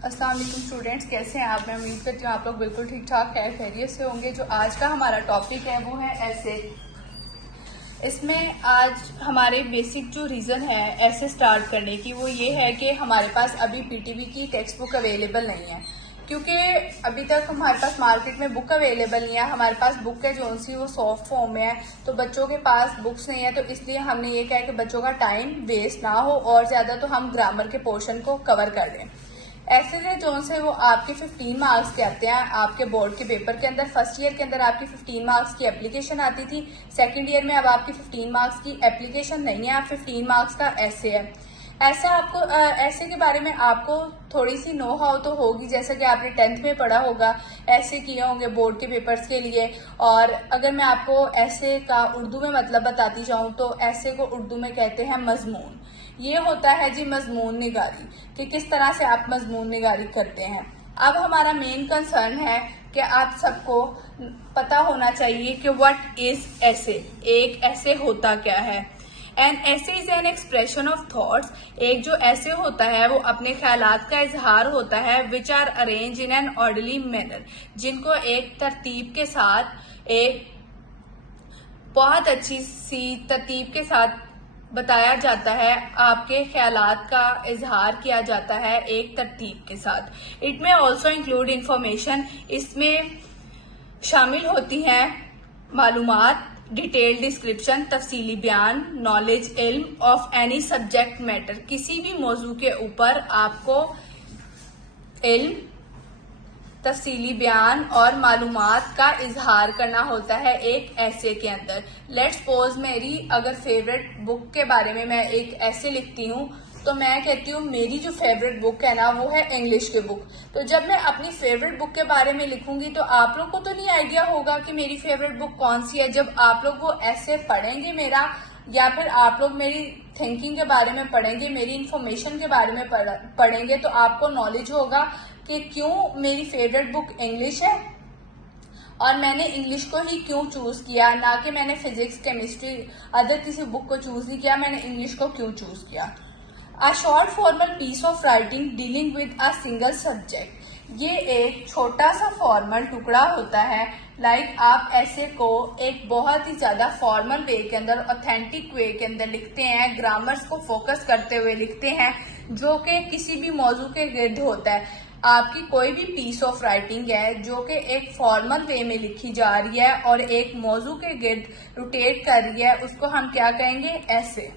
अस्सलाम वालेकुम स्टूडेंट्स, कैसे हैं आप। मैं उम्मीद करती हूँ आप लोग बिल्कुल ठीक ठाक खैरियत से होंगे। जो आज का हमारा टॉपिक है वो है ऐसे। इसमें आज हमारे बेसिक जो रीज़न है ऐसे स्टार्ट करने की वो ये है कि हमारे पास अभी पीटीबी की टेक्स्ट बुक अवेलेबल नहीं है, क्योंकि अभी तक हमारे पास मार्केट में बुक अवेलेबल नहीं है। हमारे पास बुक है जो सी वो सॉफ्ट फॉर्म में है, तो बच्चों के पास बुक्स नहीं है, तो इसलिए हमने ये कहा कि बच्चों का टाइम वेस्ट ना हो और ज़्यादा तो हम ग्रामर के पोर्शन को कवर कर लें। ऐसे जो जोन से वो आपके 15 मार्क्स के आते हैं आपके बोर्ड के पेपर के अंदर। फर्स्ट ईयर के अंदर आपकी 15 मार्क्स की एप्लीकेशन आती थी, सेकंड ईयर में अब आपकी 15 मार्क्स की एप्लीकेशन नहीं है, आप 15 मार्क्स का ऐसे है। ऐसे आपको ऐसे के बारे में आपको थोड़ी सी नो हाउ तो होगी, जैसा कि आपने 10th में पढ़ा होगा, ऐसे किए होंगे बोर्ड के पेपर्स के लिए। और अगर मैं आपको ऐसे का उर्दू में मतलब बताती जाऊँ तो ऐसे को उर्दू में कहते हैं मजमून। ये होता है जी मजमून निगारी, कि किस तरह से आप मजमून निगारी करते हैं। अब हमारा मेन कंसर्न है कि आप सबको पता होना चाहिए कि व्हाट इज ऐसे, एक ऐसे होता क्या है। एन ऐसे is an expression of thoughts, एक जो ऐसे होता है वो अपने ख्यालात का इजहार होता है, which are arrange in an orderly manner, जिनको एक तरतीब के साथ, एक बहुत अच्छी सी तरतीब के साथ बताया जाता है, आपके ख्यालात का इजहार किया जाता है एक तरतीब के साथ। इट में ऑल्सो इंक्लूड इंफॉर्मेशन, इसमें शामिल होती हैं मालूमात, डिटेल डिस्क्रिप्शन, तफसीली बयान, नॉलेज, इल्म ऑफ एनी सब्जेक्ट मैटर, किसी भी मौजू के ऊपर आपको इल्म, तफसीली बयान और मालूमात का इजहार करना होता है एक ऐसे के अंदर। लेट्स सपोज मेरी अगर फेवरेट बुक के बारे में मैं एक ऐसे लिखती हूँ, तो मैं कहती हूँ मेरी जो फेवरेट बुक है ना वो है इंग्लिश की बुक। तो जब मैं अपनी फेवरेट बुक के बारे में लिखूंगी तो आप लोग को तो नहीं आइडिया होगा कि मेरी फेवरेट बुक कौन सी है। जब आप लोग वो ऐसे पढ़ेंगे मेरा, या फिर आप लोग मेरी थिंकिंग के बारे में पढ़ेंगे, मेरी इंफॉर्मेशन के बारे में पढ़ेंगे, तो आपको नॉलेज होगा कि क्यों मेरी फेवरेट बुक इंग्लिश है और मैंने इंग्लिश को ही क्यों चूज किया, ना कि मैंने फिजिक्स, केमिस्ट्री, अदर किसी बुक को चूज नहीं किया, मैंने इंग्लिश को क्यों चूज किया। A short formal piece of writing dealing with a single subject, ये एक छोटा सा फॉर्मल टुकड़ा होता है। आप ऐसे को एक बहुत ही ज्यादा फॉर्मल वे के अंदर, ऑथेंटिक वे के अंदर लिखते हैं, ग्रामर्स को फोकस करते हुए लिखते हैं, जो कि किसी भी मौजू के गिर्द होता है। आपकी कोई भी पीस ऑफ राइटिंग है जो कि एक फॉर्मल वे में लिखी जा रही है और एक मौजू के गिर्द रोटेट कर रही है, उसको हम क्या कहेंगे, ऐसे।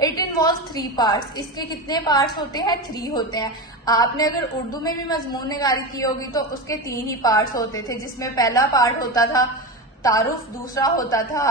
इट इन्वॉल्व 3 पार्ट्स, इसके कितने पार्ट्स होते हैं, 3 होते हैं। आपने अगर उर्दू में भी मजमून निगारी की होगी तो उसके 3 ही पार्ट्स होते थे, जिसमें पहला पार्ट होता था तारुफ, दूसरा होता था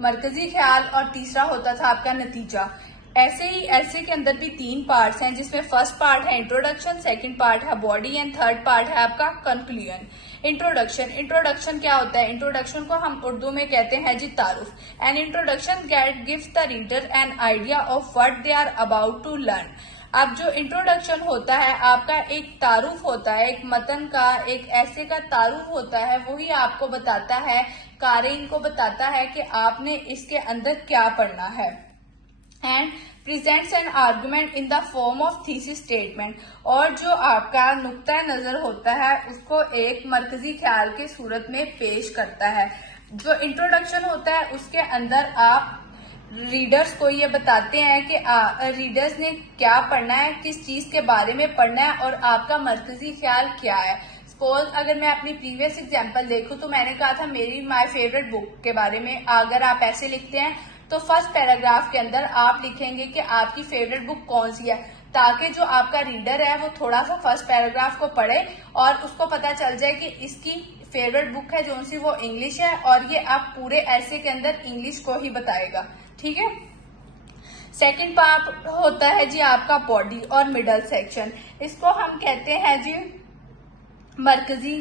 मरकजी ख्याल और तीसरा होता था आपका नतीजा। ऐसे ही ऐसे के अंदर भी 3 पार्ट्स हैं, जिसमें फर्स्ट पार्ट है इंट्रोडक्शन, सेकंड पार्ट है बॉडी एंड थर्ड पार्ट है आपका कंक्लूजन। इंट्रोडक्शन क्या होता है, इंट्रोडक्शन को हम उर्दू में कहते हैं जी तारुफ। An introduction gives the reader an idea of what they are about to learn. अब जो इंट्रोडक्शन होता है आपका एक तारुफ होता है, एक मतन का, एक ऐसे का तारुफ होता है, वही आपको बताता है, कारीन को बताता है कि आपने इसके अंदर क्या पढ़ना है। And presents an argument in the form of thesis statement, और जो आपका नुक्ता नजर होता है उसको एक मरकजी ख्याल के सूरत में पेश करता है। जो इंट्रोडक्शन होता है उसके अंदर आप रीडर्स को ये बताते हैं कि रीडर्स ने क्या पढ़ना है, किस चीज के बारे में पढ़ना है और आपका मरकजी ख्याल क्या है। सपोज अगर मैं अपनी प्रीवियस एग्जांपल देखूं तो मैंने कहा था मेरी माय फेवरेट बुक के बारे में। अगर आप ऐसे लिखते हैं तो फर्स्ट पैराग्राफ के अंदर आप लिखेंगे कि आपकी फेवरेट बुक कौन सी है, ताकि जो आपका रीडर है वो थोड़ा सा फर्स्ट पैराग्राफ को पढ़े और उसको पता चल जाए कि इसकी फेवरेट बुक है जो सी वो इंग्लिश है, और ये आप पूरे ऐसे के अंदर इंग्लिश को ही बताएगा। ठीक है। सेकंड पार्ट होता है जी आपका बॉडी और मिडल सेक्शन, इसको हम कहते हैं जी मरकजी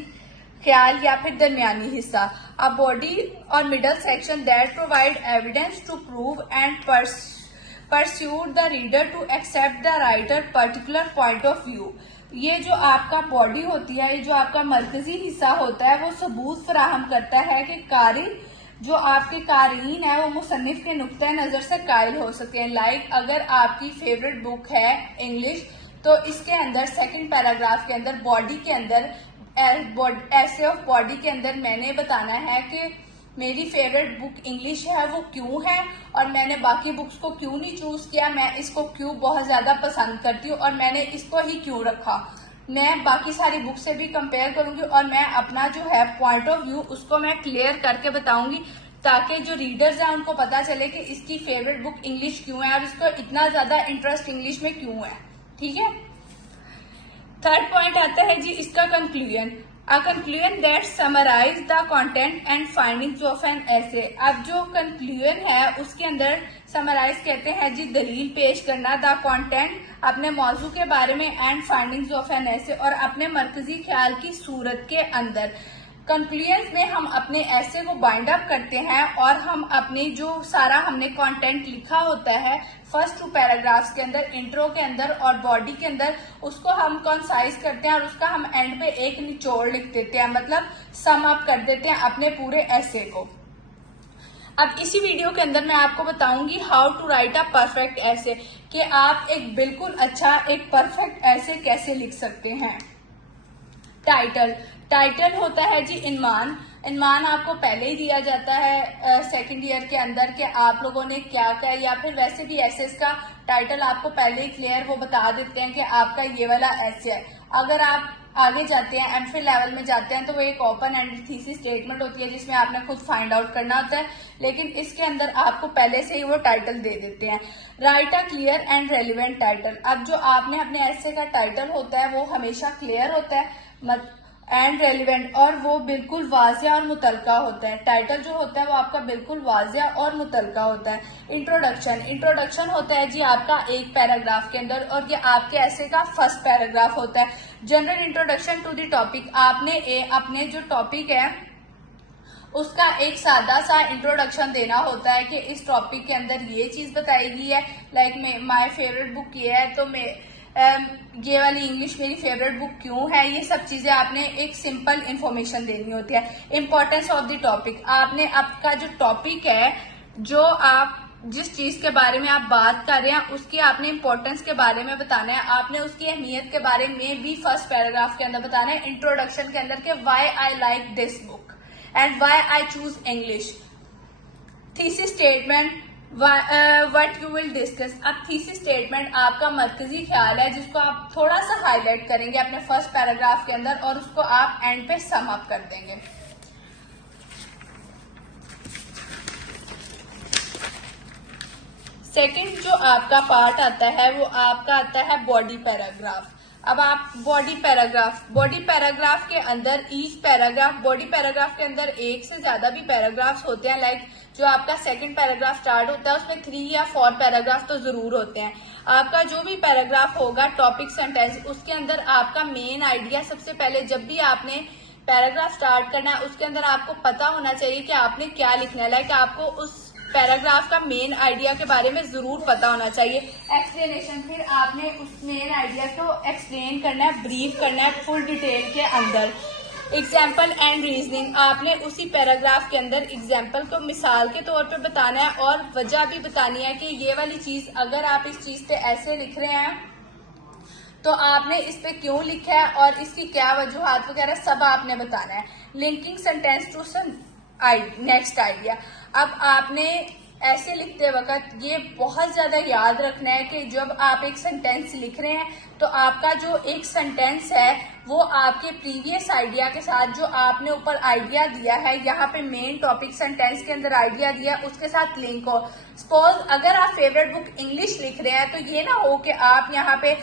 ख्याल या फिर दरमियानी हिस्सा। अ बॉडी और middle section that provide evidence to prove and persuade the reader to accept the writer particular point of view. ये जो आपका बॉडी होती है, ये जो आपका मरकजी हिस्सा होता है, वो सबूत फराहम करता है कि कारी जो आपके कारीन है वो मुसन्निफ के नुक्ता नजर से कायल हो सके। अगर आपकी फेवरेट बुक है इंग्लिश तो इसके अंदर सेकंड पैराग्राफ के अंदर बॉडी के अंदर ऐसे ऑफ बॉडी के अंदर मैंने बताना है कि मेरी फेवरेट बुक इंग्लिश है वो क्यों है और मैंने बाकी बुक्स को क्यों नहीं चूज किया, मैं इसको क्यों बहुत ज्यादा पसंद करती हूँ और मैंने इसको ही क्यों रखा। मैं बाकी सारी बुक से भी कंपेयर करूंगी और मैं अपना जो है पॉइंट ऑफ व्यू उसको मैं क्लियर करके बताऊंगी, ताकि जो रीडर्स हैं उनको पता चले कि इसकी फेवरेट बुक इंग्लिश क्यों है और इसको इतना ज्यादा इंटरेस्ट इंग्लिश में क्यों है। ठीक है। थर्ड पॉइंट आता है जी इसका conclusion. A conclusion that summarize the content and findings of an essay। अब जो कंक्लूजन है उसके अंदर समराइज कहते हैं जी दलील पेश करना, द कंटेंट अपने मौजू के बारे में, एंड फाइंडिंग्स ऑफ एन ऐसे और अपने मरकजी ख्याल की सूरत के अंदर। कंक्लूजन में हम अपने ऐसे को बाइंड अप करते हैं और हम अपने जो सारा हमने कंटेंट लिखा होता है फर्स्ट 2 पैराग्राफ्स के अंदर, इंट्रो के अंदर और बॉडी के अंदर, उसको हम कंसाइज करते हैं और उसका हम एंड पे एक निचोड़ लिख देते हैं, मतलब सम अप कर देते हैं अपने पूरे ऐसे को। अब इसी वीडियो के अंदर मैं आपको बताऊंगी how to write a perfect essay, कि आप एक बिल्कुल अच्छा एक परफेक्ट ऐसे कैसे लिख सकते हैं। टाइटल होता है जी इनमान आपको पहले ही दिया जाता है सेकंड ईयर के अंदर कि आप लोगों ने क्या किया, या फिर वैसे भी एसेस का टाइटल आपको पहले ही क्लियर वो बता देते हैं कि आपका ये वाला ऐसे है। अगर आप आगे जाते हैं एमफिल लेवल में जाते हैं तो वो एक ओपन एंडेड थीसिस स्टेटमेंट होती है जिसमें आपने खुद फाइंड आउट करना होता है, लेकिन इसके अंदर आपको पहले से ही वो टाइटल दे देते हैं। Right a clear and relevant title. अब जो आपने अपने ऐसे का टाइटल होता है वो हमेशा क्लियर होता है एंड रेलिवेंट, और वो बिल्कुल वाजिया और मुतलका होता है। टाइटल जो होता है वो आपका बिल्कुल वाजिया और मुतलका होता है। इंट्रोडक्शन होता है जी आपका एक पैराग्राफ के अंदर और ये आपके ऐसे का फर्स्ट पैराग्राफ होता है। General introduction to the topic, आपने अपने जो टॉपिक है उसका एक सादा सा इंट्रोडक्शन देना होता है कि इस टॉपिक के अंदर ये चीज बताई गई है, लाइक माय फेवरेट बुक ये है तो ये वाली इंग्लिश मेरी फेवरेट बुक क्यों है, ये सब चीजें आपने एक सिंपल इंफॉर्मेशन देनी होती है। इंपॉर्टेंस ऑफ द टॉपिक, आपने आपका जो टॉपिक है, जो आप जिस चीज के बारे में आप बात कर रहे हैं उसकी आपने इंपॉर्टेंस के बारे में बताना है, आपने उसकी अहमियत के बारे में भी फर्स्ट पैराग्राफ के अंदर बताना है। इंट्रोडक्शन के अंदर के why I like this book and why I choose English. Thesis statement, what you will discuss. अब थीसिस स्टेटमेंट आपका मरकजी ख्याल है जिसको आप थोड़ा सा हाईलाइट करेंगे अपने फर्स्ट पैराग्राफ के अंदर और उसको आप एंड पे सम अप कर देंगे। सेकंड जो आपका पार्ट आता है वो आपका आता है बॉडी पैराग्राफ। अब आप बॉडी पैराग्राफ के अंदर ईच पैराग्राफ, बॉडी पैराग्राफ के अंदर एक से ज्यादा भी पैराग्राफ्स होते हैं, लाइक जो आपका सेकंड पैराग्राफ स्टार्ट होता है उसमें 3 या 4 पैराग्राफ तो जरूर होते हैं। आपका जो भी पैराग्राफ होगा टॉपिक सेंटेंस, उसके अंदर आपका मेन आइडिया, सबसे पहले जब भी आपने पैराग्राफ स्टार्ट करना है उसके अंदर आपको पता होना चाहिए कि आपने क्या लिखना है, लाइक आपको उस पैराग्राफ का मेन आइडिया के बारे में जरूर पता होना चाहिए। एक्सप्लेनेशन, फिर आपने उस मेन आइडिया को एक्सप्लेन करना है, ब्रीफ करना है फुल डिटेल के अंदर। एग्जाम्पल एंड रीजनिंग, आपने उसी पैराग्राफ के अंदर एग्जाम्पल को मिसाल के तौर पे बताना है और वजह भी बतानी है कि ये वाली चीज अगर आप इस चीज पे ऐसे लिख रहे हैं तो आपने इस पे क्यों लिखा है और इसकी क्या वजूहात वगैरह सब आपने बताना है। Linking sentence to next idea, अब आपने ऐसे लिखते वक्त ये बहुत ज्यादा याद रखना है कि जब आप एक सेंटेंस लिख रहे हैं तो आपका जो एक सेंटेंस है वो आपके प्रीवियस आइडिया के साथ जो आपने ऊपर आइडिया दिया है, यहाँ पे मेन टॉपिक सेंटेंस के अंदर आइडिया दिया है उसके साथ लिंक हो। सपोज अगर आप फेवरेट बुक इंग्लिश लिख रहे हैं तो ये ना हो कि आप यहाँ पे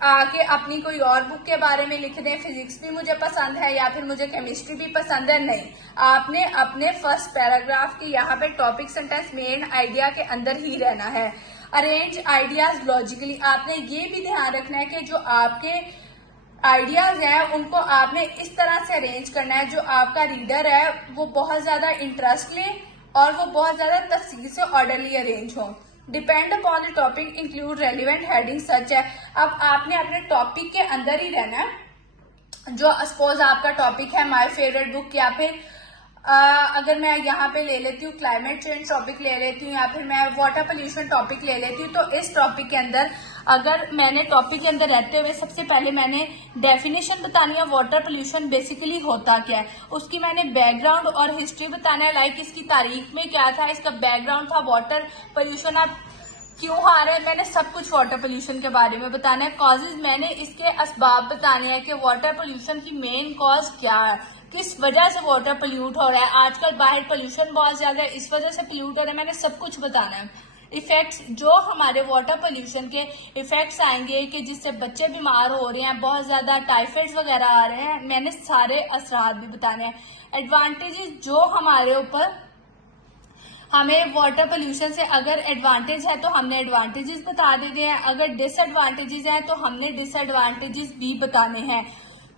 आके अपनी कोई और बुक के बारे में लिख दें, फिजिक्स भी मुझे पसंद है या फिर मुझे केमिस्ट्री भी पसंद है, नहीं, आपने अपने फर्स्ट पैराग्राफ के यहाँ पे टॉपिक सेंटेंस मेन आइडिया के अंदर ही रहना है। अरेंज आइडियाज लॉजिकली, आपने ये भी ध्यान रखना है कि जो आपके आइडियाज हैं उनको आपने इस तरह से अरेंज करना है जो आपका रीडर है वो बहुत ज्यादा इंटरेस्ट ले और वो बहुत ज्यादा तफसील से ऑर्डरली अरेंज हो। Depend upon the topic include relevant heading such है, अब आपने अपने टॉपिक के अंदर ही रहना है। जो सपोज आपका टॉपिक है माय फेवरेट बुक, या फिर अगर मैं यहाँ पे ले लेती हूँ क्लाइमेट चेंज टॉपिक ले लेती हूँ या फिर मैं वाटर पोल्यूशन टॉपिक ले लेती हूँ, तो इस टॉपिक के अंदर अगर मैंने टॉपिक के अंदर रहते हुए सबसे पहले मैंने डेफिनेशन बतानी है वाटर पोल्यूशन बेसिकली होता क्या है, उसकी मैंने बैकग्राउंड और हिस्ट्री बताना है, लाइक इसकी तारीख में क्या था, इसका बैकग्राउंड था, वाटर पोल्यूशन अब क्यों आ रहा है, मैंने सब कुछ वाटर पोल्यूशन के बारे में बताना है। कॉजेज मैंने इसके असबाब बताने हैं कि वाटर पोल्यूशन की मेन कॉज क्या है, किस वजह से वाटर पोल्यूट हो रहा है, आजकल बाहर पोल्यूशन बहुत ज्यादा है इस वजह से पोल्यूट हो रहा है, मैंने सब कुछ बताना है। इफेक्ट्स जो हमारे वाटर पोल्यूशन के इफेक्ट्स आएंगे कि जिससे बच्चे बीमार हो रहे हैं, बहुत ज्यादा टाइफाइड वगैरह आ रहे हैं, मैंने सारे असरात भी बताने हैं। एडवांटेजेस जो हमारे ऊपर, हमें वाटर पोल्यूशन से अगर एडवांटेज है तो हमने एडवांटेजेस बता देते हैं, अगर डिसएडवांटेजेस हैं तो हमने डिसएडवांटेजेस भी बताने हैं।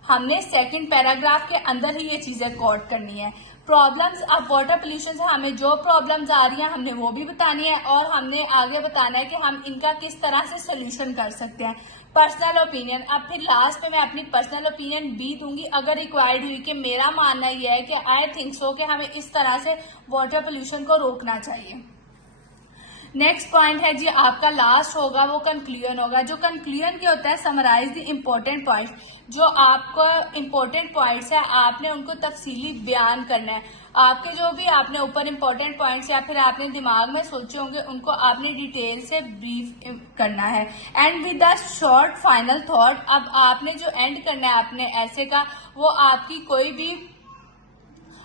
हमने सेकंड पैराग्राफ के अंदर ही ये चीजें कोट करनी है। प्रॉब्लम्स, अब वाटर पोल्यूशन से हमें जो प्रॉब्लम्स आ रही हैं हमने वो भी बतानी है और हमने आगे बताना है कि हम इनका किस तरह से सोल्यूशन कर सकते हैं। पर्सनल ओपिनियन, अब फिर लास्ट में मैं अपनी पर्सनल ओपिनियन भी दूंगी अगर रिक्वायर्ड हुई कि मेरा मानना यह है कि आई थिंक सो कि हमें इस तरह से वाटर पोल्यूशन को रोकना चाहिए। नेक्स्ट पॉइंट है जी आपका लास्ट होगा वो कंक्लूजन होगा। जो कंक्लूजन क्या होता है, समराइज द इम्पोर्टेंट पॉइंट्स, जो आपको इम्पोर्टेंट पॉइंट्स है आपने उनको तफसीली बयान करना है। आपके जो भी आपने ऊपर इम्पोर्टेंट पॉइंट्स या फिर आपने दिमाग में सोचे होंगे उनको आपने डिटेल से ब्रीफ करना है। And with the short final thought, अब आपने जो एंड करना है अपने ऐसे का, वो आपकी कोई भी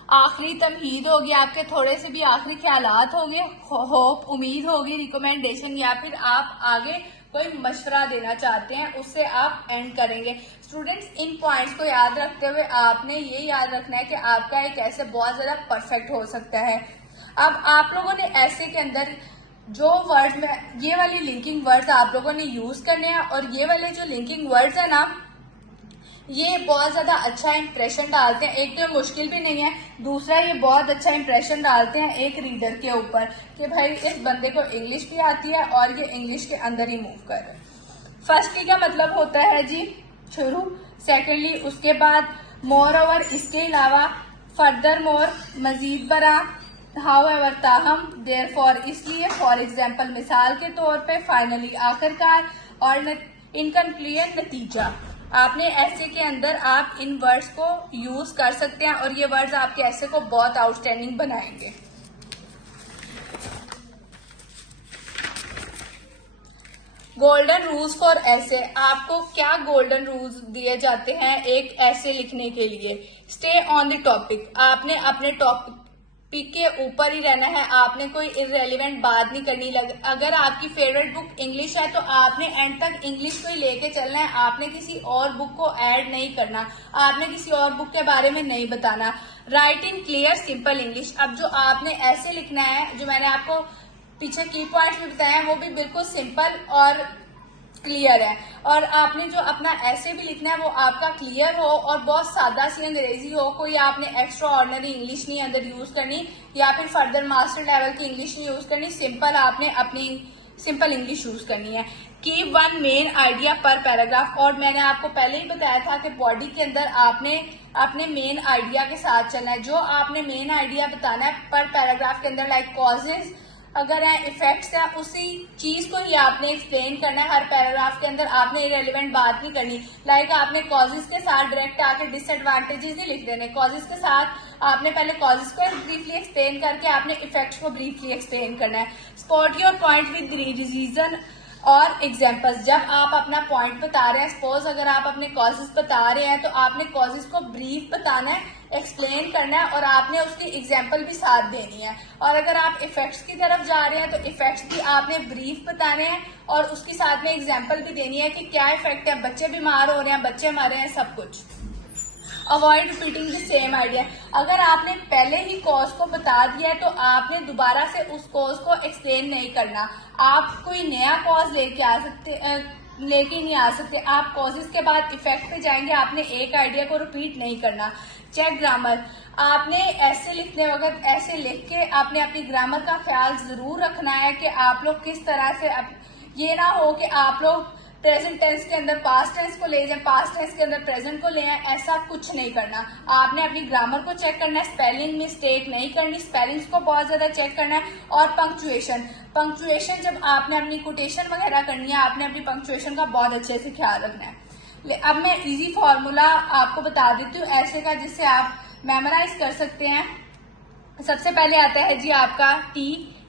आखिरी तमहीद होगी, आपके थोड़े से भी आखिरी ख्यालात होंगे, होप, उम्मीद होगी, रिकमेंडेशन, या फिर आप आगे कोई मशवरा देना चाहते हैं उससे आप एंड करेंगे। स्टूडेंट्स, इन पॉइंट्स को याद रखते हुए आपने ये याद रखना है कि आपका एक ऐसे बहुत ज्यादा परफेक्ट हो सकता है। अब आप लोगों ने ऐसे के अंदर जो वर्ड में ये वाली लिंकिंग वर्ड्स आप लोगों ने यूज करने हैं और ये वाले जो लिंकिंग वर्ड्स है ना, ये बहुत ज्यादा अच्छा इंप्रेशन डालते हैं। एक तो मुश्किल भी नहीं है, दूसरा ये बहुत अच्छा इंप्रेशन डालते हैं एक रीडर के ऊपर कि भाई इस बंदे को इंग्लिश भी आती है और ये इंग्लिश के अंदर ही मूव कर रहा है। फर्स्टली का मतलब होता है जी शुरू, सेकेंडली उसके बाद मोर ओवर, इसके अलावा, फर्दर मोर, मजीद बरा, हाउ एवर ताहम, देयर फॉर इसलिए, फॉर एग्जाम्पल मिसाल के तौर पे, फाइनली आखिरकार, और इन कंक्लूजन नतीजा। आपने ऐसे के अंदर आप इन वर्ड्स को यूज कर सकते हैं और ये वर्ड्स आपके ऐसे को बहुत आउटस्टैंडिंग बनाएंगे। गोल्डन रूल्स फॉर ऐसे, आपको क्या गोल्डन रूल्स दिए जाते हैं एक ऐसे लिखने के लिए। स्टे ऑन द टॉपिक, आपने अपने टॉपिक के ऊपर ही रहना है, आपने कोई इररेलेवेंट बात नहीं करनी। अगर आपकी फेवरेट बुक इंग्लिश है तो आपने एंड तक इंग्लिश को ही लेके चलना है, आपने किसी और बुक को ऐड नहीं करना, आपने किसी और बुक के बारे में नहीं बताना। Right in clear simple English, अब जो आपने ऐसे लिखना है, जो मैंने आपको पीछे की पॉइंट्स भी बताए हैं वो भी बिल्कुल सिंपल और क्लियर है, और आपने जो अपना ऐसे भी लिखना है वो आपका क्लियर हो और बहुत सादा सी अंग्रेजी हो, कोई आपने एक्स्ट्रा ऑर्डिनरी इंग्लिश नहीं अंदर यूज करनी या फिर फर्दर मास्टर लेवल की इंग्लिश नहीं यूज करनी, सिंपल आपने अपनी सिंपल इंग्लिश यूज करनी है। कीप वन मेन आइडिया पर पैराग्राफ, और मैंने आपको पहले ही बताया था कि बॉडी के अंदर आपने अपने मेन आइडिया के साथ चलना है। जो आपने मेन आइडिया बताना है पर पैराग्राफ के अंदर, लाइक कॉजेज अगर है, इफेक्ट्स है, उसी चीज को ही आपने एक्सप्लेन करना है हर पैराग्राफ के अंदर। आपने इरेलीवेंट बात नहीं करनी, लाइक आपने कॉजेज के साथ डायरेक्ट आके डिसएडवांटेजेस नहीं लिख देने। कॉजेज के साथ आपने पहले कॉजेज को ब्रीफली एक्सप्लेन करके आपने इफेक्ट्स को ब्रीफली एक्सप्लेन करना है। Support your point with reason और एग्जाम्पल्स, जब आप अपना पॉइंट बता रहे हैं, सपोज अगर आप अपने कॉजेज बता रहे हैं तो आपने कॉजेज को ब्रीफ बताना है, एक्सप्लेन करना है और आपने उसकी एग्जाम्पल भी साथ देनी है। और अगर आप इफेक्ट्स की तरफ जा रहे हैं तो इफेक्ट्स भी आपने ब्रीफ बताने हैं और उसके साथ में एग्जाम्पल भी देनी है कि क्या इफेक्ट है, बच्चे बीमार हो रहे हैं, बच्चे मर रहे हैं, सब कुछ। Avoid repeating the same idea, अगर आपने पहले ही कॉज को बता दिया है तो आपने दोबारा से उस कॉज को एक्सप्लेन नहीं करना। आप कोई नया कॉज लेके नहीं आ सकते, आप कॉजेज के बाद इफेक्ट पे जाएंगे, आपने एक आइडिया को रिपीट नहीं करना। चेक ग्रामर, आपने ऐसे लिखते वक्त ऐसे लिख के आपने अपनी ग्रामर का ख्याल जरूर रखना है कि आप लोग किस तरह से, ये ना हो कि आप लोग प्रेजेंट टेंस के अंदर पास्ट टेंस को ले जाए, पास्ट टेंस के अंदर प्रेजेंट को ले आए, ऐसा कुछ नहीं करना। आपने अपनी ग्रामर को चेक करना है, स्पेलिंग मिस्टेक नहीं करनी, स्पेलिंग्स को बहुत ज्यादा चेक करना है। और पंक्चुएशन जब आपने अपनी कोटेशन वगैरह करनी है, आपने अपनी पंक्चुएशन का बहुत अच्छे से ख्याल रखना है। अब मैं इजी फॉर्मूला आपको बता देती हूँ ऐसे का, जिससे आप मेमोराइज कर सकते हैं। सबसे पहले आता है जी आपका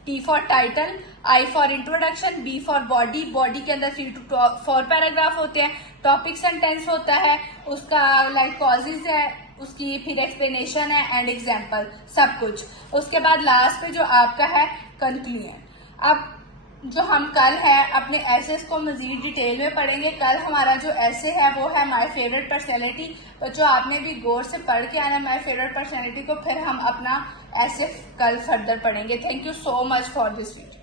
T for title, I for introduction, B for body, body के अंदर 3 to 4 पैराग्राफ होते हैं, टॉपिक सेंटेंस होता है, उसका लाइक कॉजेज है, उसकी फिर एक्सप्लेनेशन है एंड एग्जाम्पल, सब कुछ। उसके बाद लास्ट पे जो आपका है कंक्लूजन। अब जो हम कल है अपने एसेस को मजीद डिटेल में पढ़ेंगे। कल हमारा जो एसे है वो है माय फेवरेट पर्सनैलिटी। तो जो आपने भी गौर से पढ़ के आना माय फेवरेट पर्सनैलिटी को, फिर हम अपना एसे कल फर्दर पढ़ेंगे। Thank you so much for this video.